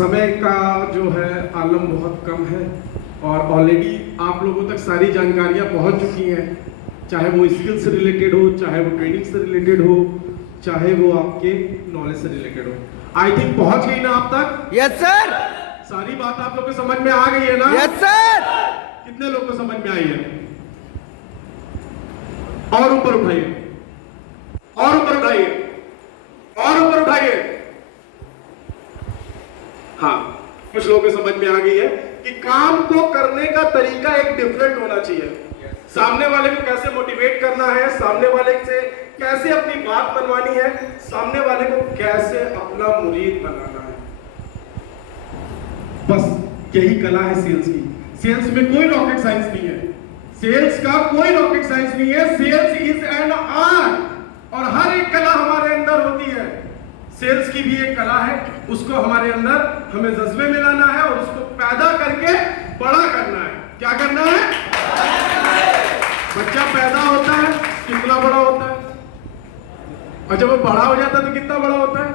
समय का जो है आलम बहुत कम है और ऑलरेडी आप लोगों तक सारी जानकारियां पहुंच चुकी हैं, चाहे वो स्किल से रिलेटेड हो, चाहे वो ट्रेनिंग से रिलेटेड हो, चाहे वो आपके नॉलेज से रिलेटेड हो। आई थिंक पहुंच गई ना आप तक? Yes sir. सारी बात आप लोग को समझ में आ गई है ना? Yes sir. कितने लोग को समझ में आई है? और ऊपर उठाइए, और ऊपर उठाइए, और ऊपर उठाइए। हाँ, कुछ लोगों को समझ में आ गई है कि काम को करने का तरीका एक डिफरेंट होना चाहिए। सामने वाले को कैसे मोटिवेट करना है, सामने वाले से कैसे अपनी बात मनवानी है, सामने वाले को कैसे अपना मुरीद बनाना है। बस यही कला है सेल्स की। सेल्स में कोई रॉकेट साइंस नहीं है, सेल्स का कोई रॉकेट साइंस नहीं है। सेल्स इज एन आर्ट और हर एक कला हमारे अंदर होती है। सेल्स की भी एक कला है, उसको हमारे अंदर हमें जज्बे में लाना है और उसको पैदा करके बड़ा करना है। क्या करना है? बच्चा पैदा होता है, कितना बड़ा होता है, और जब वो बड़ा हो जाता है तो कितना बड़ा होता है?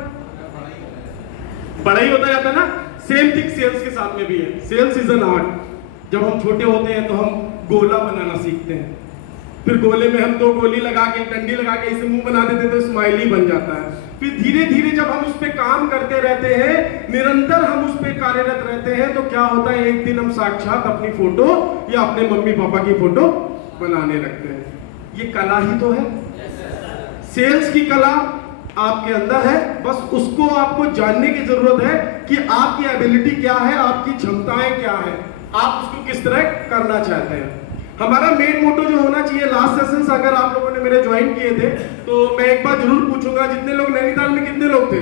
बड़ा ही होता जाता है ना। सेम थिंग सेल्स के साथ में भी है। Sales is an art. जब हम छोटे होते हैं तो हम गोला बनाना सीखते हैं, फिर गोले में हम 2 गोली लगा के, डंडी लगा के इसे मुंह बना देते तो स्माइली बन जाता है। फिर धीरे धीरे जब हम उस पे काम करते रहते हैं, निरंतर हम उस पे कार्यरत रहते हैं, तो क्या होता है, एक दिन हम साक्षात अपनी फोटो या अपने मम्मी पापा की फोटो बनाने लगते हैं। ये कला ही तो है। सेल्स की कला आपके अंदर है, बस उसको आपको जानने की जरूरत है कि आपकी एबिलिटी क्या है, आपकी क्षमताएं क्या है, आप उसको किस तरह करना चाहते हैं। हमारा मेन मोटो जो होना चाहिए, लास्ट सेशंस अगर आप लोगों ने मेरे ज्वाइन किए थे तो मैं एक बार जरूर पूछूंगा, जितने लोग नैनीताल में कितने लोग थे,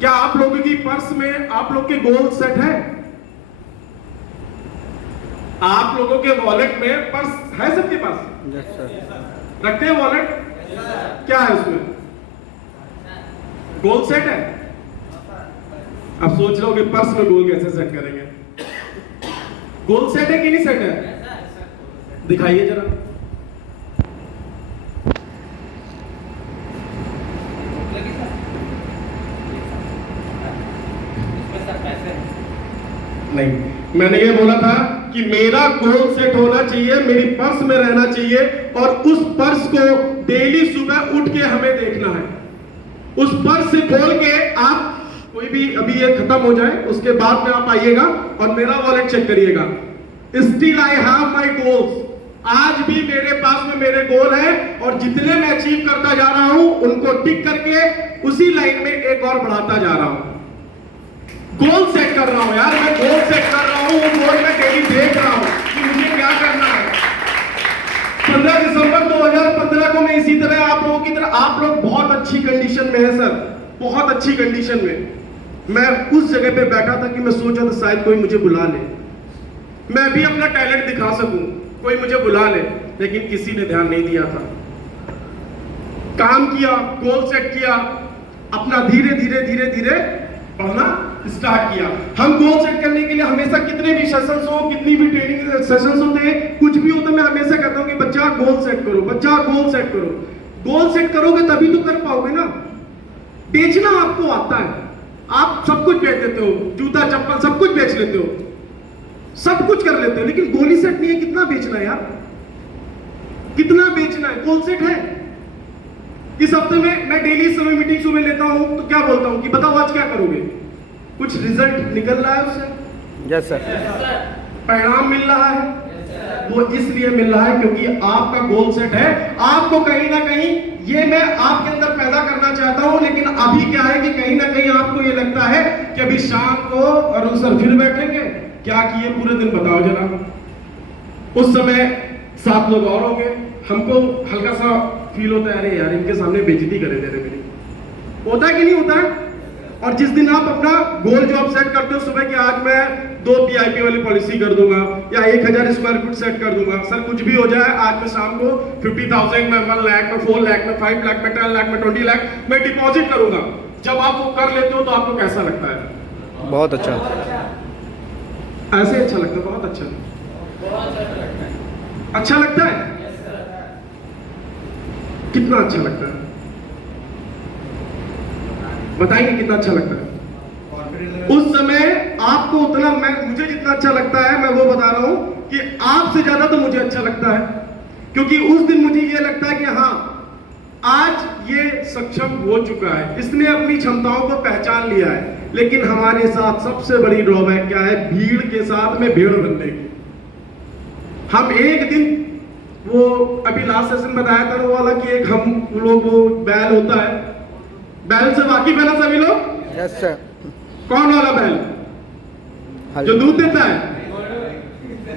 क्या आप लोगों की पर्स में आप लोग के गोल सेट है? आप लोगों के वॉलेट में पर्स है सबके पास? Yes sir. रखते हैं वॉलेट? क्या है उसमें? गोल सेट है। अब सोच रहे हो कि पर्स में गोल कैसे सेट करेंगे? गोल सेट है कि नहीं सेट है? दिखाइए जरा। नहीं, मैंने ये बोला था कि मेरा गोल सेट होना चाहिए, मेरी पर्स में रहना चाहिए और उस पर्स को डेली सुबह उठ के हमें देखना है। उस पर्स से खोल के आप कोई भी, अभी ये खत्म हो जाए उसके बाद में आप आइएगा और मेरा वॉलेट चेक करिएगा। Still I have my goals. आज भी मेरे पास में मेरे गोल है और जितने मैं अचीव करता जा रहा हूं उनको टिक करके उसी लाइन में एक और बढ़ाता जा रहा हूं। गोल सेट कर रहा हूं यार, मैं गोल सेट कर रहा हूं, वो गोल मैं डेली देख रहा हूं कि मुझे क्या करना है। 15 दिसंबर 2015 को मैं इसी तरह आप लोगों की तरह, आप लोग बहुत अच्छी कंडीशन में है सर, बहुत अच्छी कंडीशन में। मैं उस जगह पे बैठा था कि मैं सोचा था शायद कोई मुझे बुला ले, मैं भी अपना टैलेंट दिखा सकूं, कोई मुझे बुला ले, लेकिन किसी ने ध्यान नहीं दिया था। काम किया, गोल सेट किया, अपना धीरे धीरे धीरे धीरे पढ़ना स्टार्ट किया। हम गोल सेट करने के लिए हमेशा कितने भी सेशंस हो, कितनी भी ट्रेनिंग सेशंस होते हैं, कुछ भी होता है, मैं हमेशा कहता हूं कि बच्चा गोल सेट करो, बच्चा गोल सेट करो। गोल सेट करोगे तभी तो कर पाओगे ना। बेचना आपको आता है, आप सब कुछ बेच देते हो, जूता चप्पल सब कुछ बेच लेते हो, सब कुछ कर लेते हो, लेकिन गोली सेट नहीं है। कितना बेचना है यार, कितना बेचना है? गोल सेट है। इस हफ्ते में मैं डेली समय मीटिंग सुबह लेता हूं तो क्या बोलता हूं कि बताओ आज क्या करोगे? कुछ रिजल्ट निकल रहा है उससे? Yes sir. परिणाम मिल रहा है? वो इसलिए मिल रहा है क्योंकि आपका गोल सेट है। आपको कहीं ना कहीं ये मैं आपके अंदर पैदा करना चाहता हूं, लेकिन अभी क्या है कि कहीं ना कहीं आपको ये लगता है कि अभी शाम को अरुण सर फिर बैठेंगे, क्या किए पूरे दिन बताओ जरा। उस समय 7 लोग और होंगे, हमको हल्का सा फील होता है, अरे यार इनके सामने बेइज्जती करे दे रहे मेरी। होता है कि नहीं होता है? और जिस दिन आप अपना गोल जॉब सेट करते हो सुबह कि आज मैं 2 PIP वाली पॉलिसी कर दूंगा या 1000 स्क्वायर फुट सेट कर दूंगा, सर कुछ भी हो जाए, आज मैं शाम को 50,000 में, 1 लाख में, 4 लाख में, 5 लाख में, 10 लाख में, 20 लाख मैं डिपॉजिट करूंगा। जब आप वो कर लेते हो तो आपको कैसा लगता है? बहुत अच्छा। ऐसे अच्छा लगता है, बहुत अच्छा, अच्छा लगता है। कितना अच्छा लगता है बताएंगे? कितना अच्छा लगता है? उस समय आपको उतना, मुझे जितना अच्छा लगता है मैं वो बता रहा हूं कि आपसे ज्यादा तो मुझे अच्छा लगता है, क्योंकि उस दिन मुझे ये लगता है कि हाँ, आज ये सक्षम हो चुका है, इसने अपनी क्षमताओं को पहचान लिया है। लेकिन हमारे साथ सबसे बड़ी ड्रॉबैक क्या है? भीड़ के साथ में भीड़ बनने की। हम एक दिन, वो अभी लास्ट सेशन बताया था वो वाला कि एक हम लोग, वो बैल होता है, बैल से वाकिफ है ना सभी लोग? Yes sir. कौन वाला बैल? जो दूध देता है?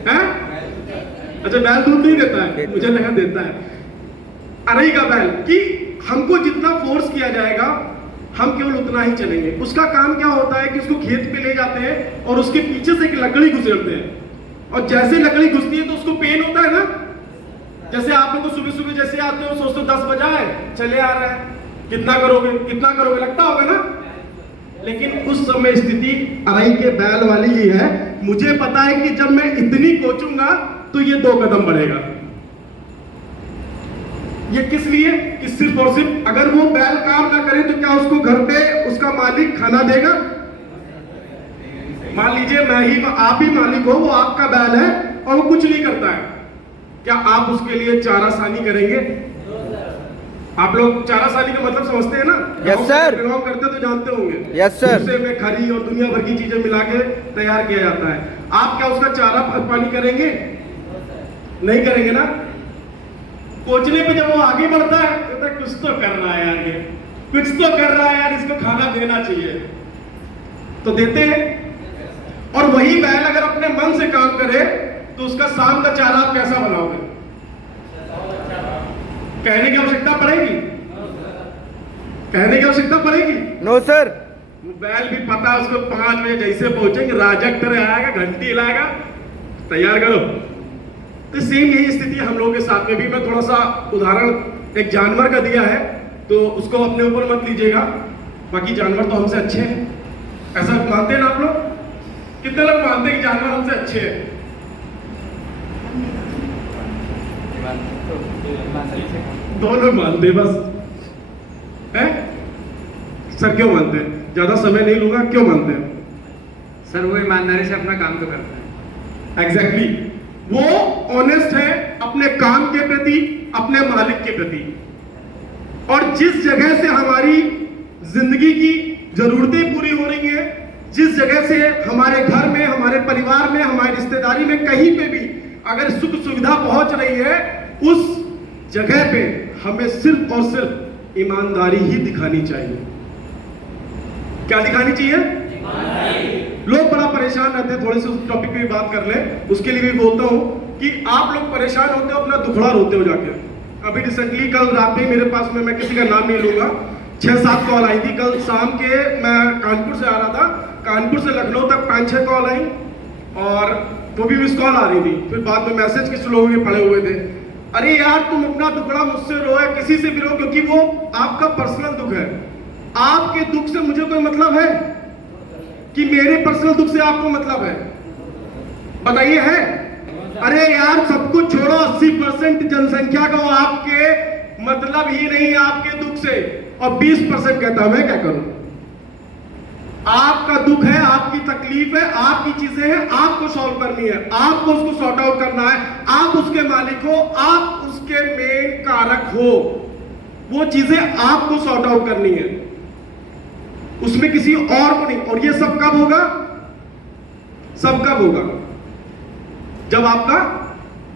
हैं? अच्छा, बैल दूध नहीं देता है, मुझे लगा देता है। अरई का बैल, कि हमको जितना फोर्स किया जाएगा हम केवल उतना ही चलेंगे। उसका काम क्या होता है कि उसको खेत पे ले जाते हैं और उसके पीछे से एक लकड़ी घुसेड़ते हैं, और जैसे लकड़ी घुसती है तो उसको पेन होता है ना। जैसे आप लोग को सुबह सुबह जैसे आते हो, सोचते 10 बजा है, चले आ रहा है, कितना करोगे कितना करोगे, लगता होगा ना। लेकिन उस समय स्थिति अरई के बैल वाली ही है। मुझे पता है कि जब मैं इतनी कोचूंगा तो ये 2 कदम बढ़ेगा। ये किस लिए? कि सिर्फ और सिर्फ अगर वो बैल काम ना करे तो क्या उसको घर पे उसका मालिक खाना देगा? मान लीजिए आप ही मालिक हो, वो आपका बैल है और वो कुछ नहीं करता है, क्या आप उसके लिए चारासानी करेंगे? आप लोग चारासानी का मतलब समझते हैं ना? Yes sir. बिलोंग करते तो जानते होंगे। Yes sir. उसे में खरी और दुनिया भर की चीजें मिला के तैयार किया जाता है। आप क्या उसका चारा पानी करेंगे? नहीं करेंगे ना। कोचने पे जब वो आगे बढ़ता है तो कुछ तो कर रहा है यार, ये कुछ तो कर रहा है यार, इसको खाना देना चाहिए, तो देते हैं। और वही बैल अगर अपने मन से काम करे तो उसका शाम का चारा आप कैसा बनाओगे? कहने की आवश्यकता पड़ेगी? कहने की आवश्यकता पड़ेगी? No sir. बैल भी पता है उसको 5 बजे जैसे पहुंचेंगे, राजक तरह आएगा, घंटी हिलाएगा, तैयार करो। तो सेम यही स्थिति हम लोगों के साथ में भी। मैं थोड़ा सा उदाहरण एक जानवर का दिया है, तो उसको अपने ऊपर मत लीजिएगा, बाकी जानवर तो हमसे अच्छे हैं। ऐसा मानते हैं ना आप लोग? कितने लोग मानते हैं कि जानवर हमसे अच्छे हैं? दोनों मानते हैं बस, है? सर क्यों मानते हैं? ज्यादा समय नहीं लूंगा, क्यों मानते हैं? सर वो ईमानदारी से अपना काम तो करता है। एग्जैक्टली, वो ऑनेस्ट है अपने काम के प्रति, अपने मालिक के प्रति। और जिस जगह से हमारी जिंदगी की जरूरतें पूरी हो रही है, जिस जगह से हमारे घर में, हमारे परिवार में, हमारी रिश्तेदारी में, कहीं पे भी अगर सुख सुविधा पहुंच रही है, उस जगह पे हमें सिर्फ और सिर्फ ईमानदारी ही दिखानी चाहिए। क्या दिखानी चाहिए? लोग बड़ा परेशान रहते हैं, थोड़े से उस टॉपिक पे भी बात कर ले, उसके लिए भी बोलता हूं कि आप लोग परेशान होते हो, अपना दुखड़ा रोते हो जाके। अभी रिसेंटली कल रात में मेरे पास में, मैं किसी का नाम नहीं लूंगा, 6-7 कॉल आई थी। कल शाम के मैं कानपुर से आ रहा था, कानपुर से लखनऊ तक 5-6 कॉल आई, और वो भी मिस कॉल आ रही थी। फिर बाद में मैसेज किसी लोगों के पड़े हुए थे, अरे यार तुम अपना दुखड़ा मुझसे रो, या किसी से भी रो, क्योंकि वो आपका पर्सनल दुख है। आपके दुख से मुझे कोई मतलब है कि मेरे पर्सनल दुख से आपको मतलब है? बताइए, है? अरे यार सब कुछ छोड़ो, 80% जनसंख्या को आपके मतलब ही नहीं है आपके दुख से, और 20% कहता मैं क्या करूं? आपका दुख है, आपकी तकलीफ है, आपकी चीजें हैं, आपको सॉल्व करनी है, आपको उसको सॉर्ट आउट करना है। आप उसके मालिक हो, आप उसके मेन कारक हो, वो चीजें आपको सॉर्ट आउट करनी है, उसमें किसी और को नहीं। और ये सब कब होगा? सब कब होगा? जब आपका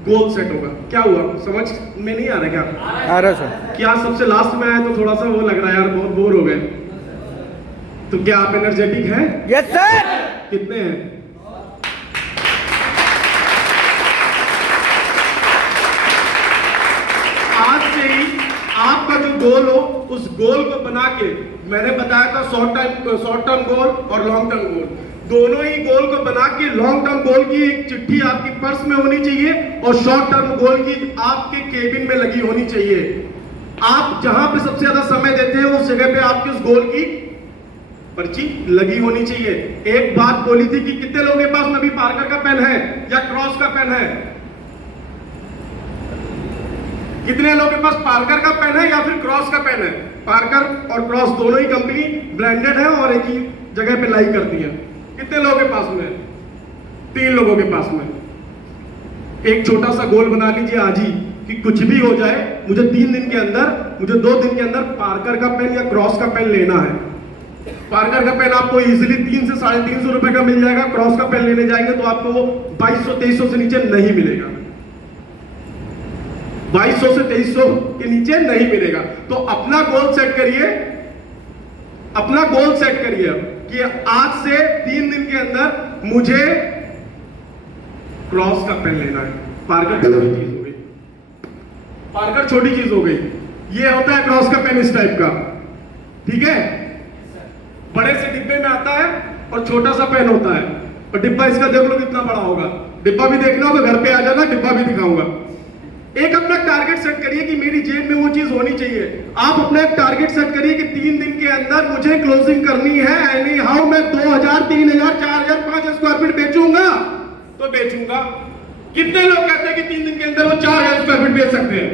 गोल सेट होगा। क्या हुआ, समझ में नहीं आ रहा क्या? आ रहा सर। क्या सबसे लास्ट में आए तो थोड़ा सा वो लग रहा है यार, बहुत बोर हो गए। तो क्या आप एनर्जेटिक हैं? Yes sir. कितने हैं? आज से ही आपका जो गोल हो, उस गोल को बना के, मैंने बताया था शॉर्ट टर्म गोल और लॉन्ग टर्म गोल, दोनों ही गोल को बना के लॉन्ग टर्म गोल की एक चिट्ठी आपकी पर्स में होनी चाहिए और शॉर्ट टर्म गोल की आपके केबिन में लगी होनी चाहिए। आप जहां पे सबसे ज्यादा समय देते हैं उस जगह पे आपके उस गोल की पर्ची लगी होनी चाहिए। एक बात बोली थी कि कितने लोगों के पास नबी पार्कर का पेन है या क्रॉस का पेन है? कितने लोगों के पास पार्कर का पेन है या फिर क्रॉस का पेन है? पार्कर और क्रॉस दोनों ही कंपनी ब्रांडेड है और एक ही जगह पे लाई करती है। कितने लोगों के पास में है? 3 लोगों के पास में। एक छोटा सा गोल बना लीजिए आज ही कि कुछ भी हो जाए, मुझे 3 दिन के अंदर, मुझे 2 दिन के अंदर पार्कर का पेन या क्रॉस का पेन लेना है। पार्कर का पेन आपको इजीली 300 से 350 रुपए का मिल जाएगा। क्रॉस का पेन लेने जाएंगे तो आपको वो 2200-2300 से नीचे नहीं मिलेगा। 2200 से 2300 के नीचे नहीं मिलेगा। तो अपना गोल सेट करिए, अपना गोल सेट करिए कि आज से 3 दिन के अंदर मुझे क्रॉस का पेन लेना है। पार्कर छोटी चीज हो गई, पार्कर छोटी चीज हो गई। ये होता है क्रॉस का पेन इस टाइप का, ठीक है। बड़े से डिब्बे में आता है और छोटा सा पेन होता है, और डिब्बा इसका देख लो कितना बड़ा होगा। डिब्बा भी देखना होगा, घर पे आ जाना, डिब्बा भी दिखाऊंगा। एक अपना टारगेट सेट करिए कि मेरी जेब में वो चीज होनी चाहिए। आप अपना एक टारगेट सेट करिए कि 3 दिन के अंदर मुझे क्लोजिंग करनी है। एनी हाउ मैं 2000, 3000, 4000, 5000 स्क्वायर फीट बेचूंगा तो बेचूंगा। कितने लोग कहते हैं कि 3 दिन के अंदर वो 4000 स्क्वायर फीट बेच सकते हैं?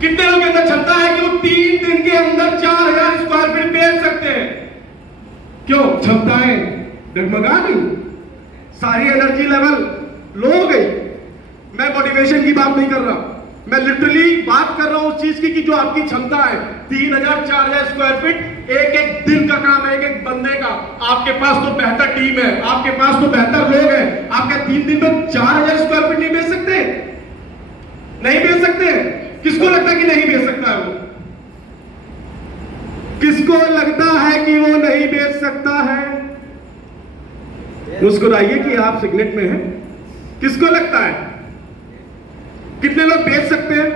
कितने लोगों के अंदर क्षमता है कि वो 3 दिन के अंदर 4000 स्क्वायर फीट बेच सकते हैं? क्यों? क्षमताएं डगमगा गई, सारी एनर्जी लेवल लो हो गई। मैं मोटिवेशन की बात नहीं कर रहा, मैं लिटरली बात कर रहा हूं उस चीज की कि जो आपकी क्षमता है 3000, 4000 स्क्वायर फीट एक दिन का काम है, एक बंदे का। आपके पास तो बेहतर टीम है, आपके पास तो बेहतर लोग हैं। आपके 3 दिन में 4000 स्क्वायर फीट नहीं बेच सकते? नहीं बेच सकते? किसको लगता है कि नहीं बेच सकता है वो? किसको लगता है कि वो नहीं बेच सकता है? मुस्कुराइए कि आप सिग्नेट में हैं। किसको लगता है? कितने लोग बेच सकते हैं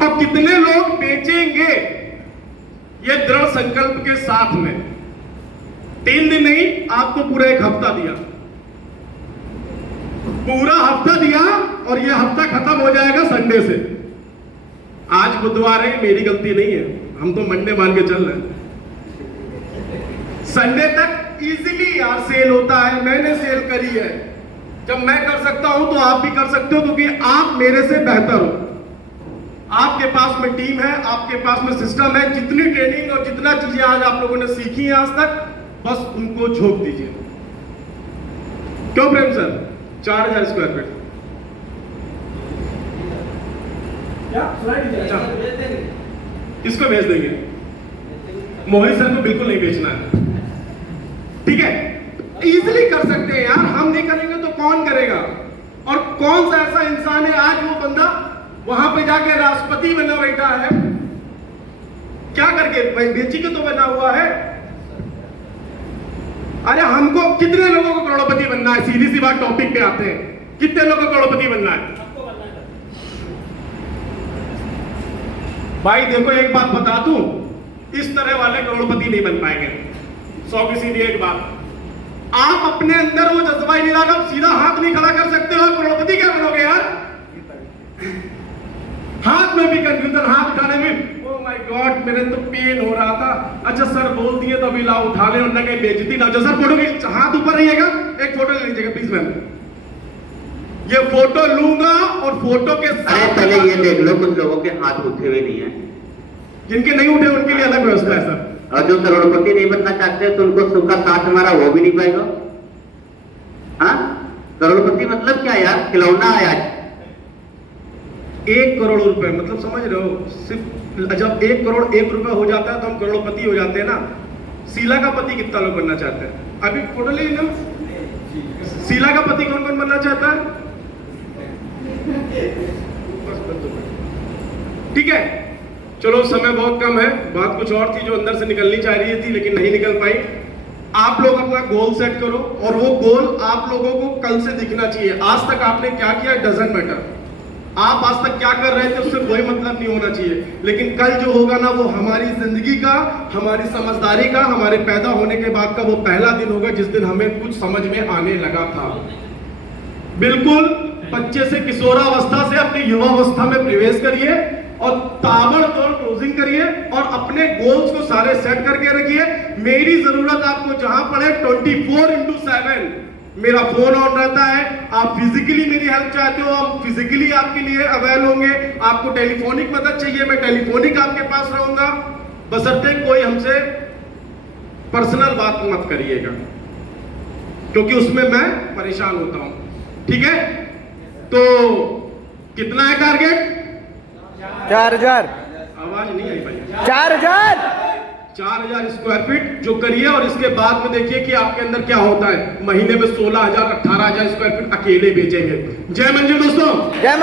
और कितने लोग बेचेंगे? ये दृढ़ संकल्प के साथ में 3 दिन नहीं, आपको पूरा 1 हफ्ता दिया, पूरा हफ्ता दिया, और ये हफ्ता खत्म हो जाएगा संडे से। आज बुधवार है, मेरी गलती नहीं है, हम तो मंडे मान के चल रहे हैं। संडे तक इजीली यार सेल होता है, मैंने सेल करी है। जब मैं कर सकता हूं तो आप भी कर सकते हो, क्योंकि आप मेरे से बेहतर हो। आपके पास में टीम है, आपके पास में सिस्टम है। जितनी ट्रेनिंग और जितना चीजें आज आप लोगों ने सीखी है आज तक, बस उनको झोंक दीजिए। क्यों प्रेम सर? 4000 स्क्वायर फीट किसको भेज देंगे? मोहित सर को बिल्कुल नहीं बेचना है, ठीक है। इजीली कर सकते हैं यार, हम नहीं करेंगे तो कौन करेगा? और कौन सा ऐसा इंसान है आज वो बंदा वहां पे जाके राष्ट्रपति बना बैठा है? क्या करके? बेची के तो बना हुआ है। अरे हमको कितने लोगों को करोड़पति बनना है? सीधी सी बात, टॉपिक पे आते हैं। कितने लोगों को करोड़पति बनना है? भाई देखो, एक बात बता दूं, इस तरह वाले करोड़पति नहीं बन पाएंगे। 100 की सीधी एक बात, आप अपने अंदर वो जज्बा ही नहीं लागा, सीधा हाथ नहीं खड़ा कर सकते हो, करोड़पति क्या बनोगे यार? हाथ में भी कंफ्यूजन, हाथ उठाने में ओ माय गॉड मेरे तो पेन हो रहा था। अच्छा सर बोल दिए तो अभी लाओ उठा ले, उन्होंने कहीं बेइज्जती ना हो। सर फोटो की हाथ ऊपर रहिएगा, एक फोटो ले लीजिएगा प्लीज मैम। ये फोटो लूंगा और फोटो के साथ पहले ये देख लो, कुछ लोगों के हाथ उठे हुए नहीं है। जिनके नहीं उठे उनके लिए अलग व्यवस्था है सर। और जो करोड़पति नहीं बनना चाहते तो उनको सबका साथ हमारा वो भी नहीं पाएगा। हाँ, करोड़पति मतलब क्या यार? खिलौना है आज। 1 करोड़ रुपए मतलब समझ रहे हो? सिर्फ जब 1 करोड़ 1 रुपए हो जाता है तो हम करोड़पति हो जाते हैं ना। शीला का पति कितना लोग बनना चाहते हैं? अभी फोटो ले लो, शीला का पति कौन कौन बनना चाहता है? ठीक है, चलो समय बहुत कम है, बात कुछ और थी जो अंदर से निकलनी चाह रही थी लेकिन नहीं निकल पाई। आप लोग अपना गोल सेट करो और वो गोल आप लोगों को कल से दिखना चाहिए। आज तक आपने क्या किया डजंट मैटर, आप आज तक क्या कर रहे थे उससे कोई मतलब नहीं होना चाहिए, लेकिन कल जो होगा ना वो हमारी जिंदगी का, हमारी समझदारी का, हमारे पैदा होने के बाद का वो पहला दिन होगा जिस दिन हमें कुछ समझ में आने लगा था। बिल्कुल बच्चे से किशोरावस्था से अपनी युवावस्था में प्रवेश करिए और ताबड़तोड़ क्लोजिंग करिए और अपने गोल्स को सारे सेट करके रखिए। मेरी जरूरत आपको जहां पड़े 24/7 मेरा फोन ऑन रहता है। आप फिजिकली मेरी हेल्प चाहते हो, हम फिजिकली आपके लिए अवेल होंगे। आपको टेलीफोनिक मदद चाहिए, मैं टेलीफोनिक आपके पास रहूंगा, बशर्ते कोई हमसे पर्सनल बात मत करिएगा, क्योंकि उसमें मैं परेशान होता हूं, ठीक है? तो कितना है टारगेट? 4000। आवाज नहीं आई भाई। 4000। 4000 स्क्वायर फीट जो करिए, और इसके बाद में देखिए कि आपके अंदर क्या होता है। महीने में 16,000 18,000 स्क्वायर फीट अकेले बेचेंगे। जय मंजिल दोस्तों। जय